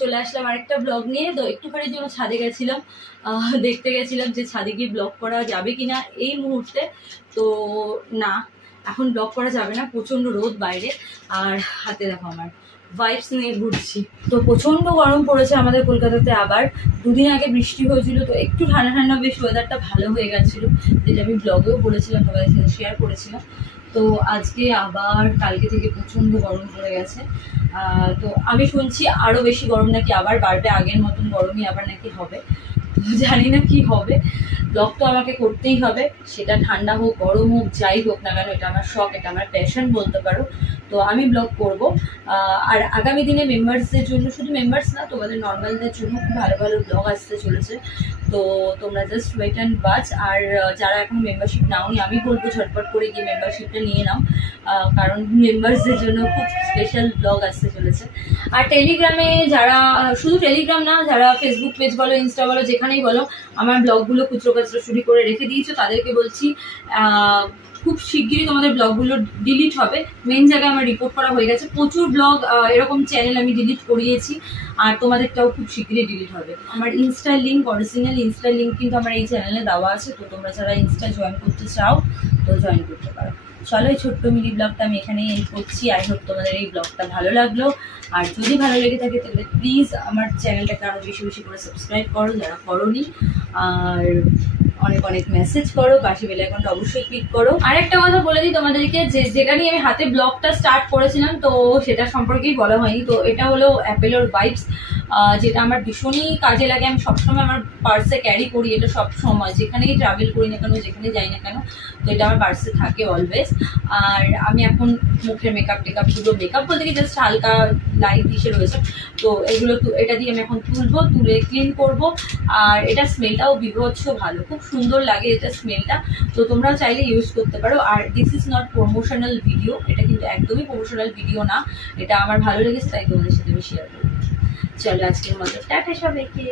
চলে আসলাম আরেকটা ব্লগ নিয়ে। তো একটুখানির জন্য ছাদে গেছিলাম, দেখতে গেছিলাম যে ছাদে গিয়ে ব্লগ করা যাবে কিনা এই মুহূর্তে। তো না, এখন ব্লগ করা যাবে না, প্রচন্ড রোদ বাইরে। আর হাতে দেখো আমার ভাইবস নিয়ে ঘুরছি। তো প্রচন্ড গরম পড়েছে আমাদের কলকাতাতে। আবার দুদিন আগে বৃষ্টি হয়েছিল, তো একটু ঠান্ডা ঠান্ডা বেশ ওয়েদারটা ভালো হয়ে গেছিলো, যেটা আমি ব্লগেও বলেছিলাম, তোমাদের সাথে শেয়ার করেছিলাম। তো আজকে আবার কালকে থেকে প্রচন্ড গরম পড়ে গেছে। তো আমি শুনছি আরো বেশি গরম নাকি আবার বাড়বে, আগের মতন গরমই আবার নাকি হবে। জানি না কি হবে। ব্লগ তো আমাকে করতেই হবে, সেটা ঠান্ডা হোক গরম হোক যাই হোক না কেন, এটা আমার শখ, এটা আমার প্যাশন বলতে পারো। তো আমি ব্লগ করব। আর আগামী দিনে মেম্বার্সদের জন্য, শুধু মেম্বার্স না, তোমাদের নর্মালদের জন্য খুব ভালো ভালো ব্লগ আসতে চলেছে। তো তোমরা জাস্ট ওয়েট অ্যান্ড ওয়াচ। আর যারা এখন মেম্বারশিপ নাওনি, আমি বলবো ঝটপট করে গিয়ে মেম্বারশিপটা নিয়ে নাও, কারণ মেম্বার্সদের জন্য খুব স্পেশাল ব্লগ আসতে চলেছে। আর টেলিগ্রামে যারা, শুধু টেলিগ্রাম না, যারা ফেসবুক পেজ বলো, ইনস্টা বলো, যেখানেই বলো আমার ব্লগগুলো খুচরো কাচরো শুরু করে রেখে দিয়েছো, তাদেরকে বলছি খুব শিগগিরই তোমাদের ব্লগগুলো ডিলিট হবে। মেন জায়গায় আমার রিপোর্ট করা হয়ে গেছে, প্রচুর ব্লগ এরকম চ্যানেল আমি ডিলিট করিয়েছি, আর তোমাদেরটাও খুব শিগগিরই ডিলিট হবে। আমার ইনস্টার লিঙ্ক, অরিজিনাল ইনস্টার লিঙ্ক কিন্তু আমার এই চ্যানেলে দেওয়া আছে। তো তোমরা যারা ইনস্টা জয়েন করতে চাও তো জয়েন করতে পারো। চলো, এই ছোট্ট মিনি ব্লগটা আমি এখানেই এন্ড করছি। আই হোপ তোমাদের এই ব্লগটা ভালো লাগলো। আর যদি ভালো লেগে থাকে তাহলে প্লিজ আমার চ্যানেলটাকে আরও বেশি বেশি করে সাবস্ক্রাইব করো যারা করোনি, আর অনেক অনেক মেসেজ করো, পাশে বেল আইকনটা অবশ্যই ক্লিক করো। আর একটা কথা বলে দিই তোমাদেরকে, যেটা নিয়ে আমি হাতে ব্লগটা স্টার্ট করেছিলাম, তো সেটা সম্পর্কেই বলা হয়নি। তো এটা হলো অ্যাপেলোর ভাইবস, যেটা আমার ভীষণই কাজে লাগে। আমি সবসময় আমার পার্সে ক্যারি করি এটা, সব সময় যেখানেই ট্রাভেল করি না কেন, যেখানে যাই না কেন, তো এটা আমার পার্সে থাকে অলওয়েজ। আর আমি এখন মুখের মেকআপ টেকআপগুলো, মেকআপ বলতে কি জাস্ট হালকা লাইট দিশে রয়েছে, তো এগুলো এটা দিয়ে আমি এখন তুলে ক্লিন করবো। আর এটা স্মেলটাও বিভৎস ভালো, খুব সুন্দর লাগে এটা স্মেলটা। তো তোমরাও চাইলে ইউজ করতে পারো। আর this is not promotional video, এটা কিন্তু একদমই প্রমোশনাল ভিডিও না, এটা আমার ভালো লেগেছে তাই তোমাদের সাথে আমি শেয়ার করবো। চলো, আজকের মতো টাটা সবাইকে।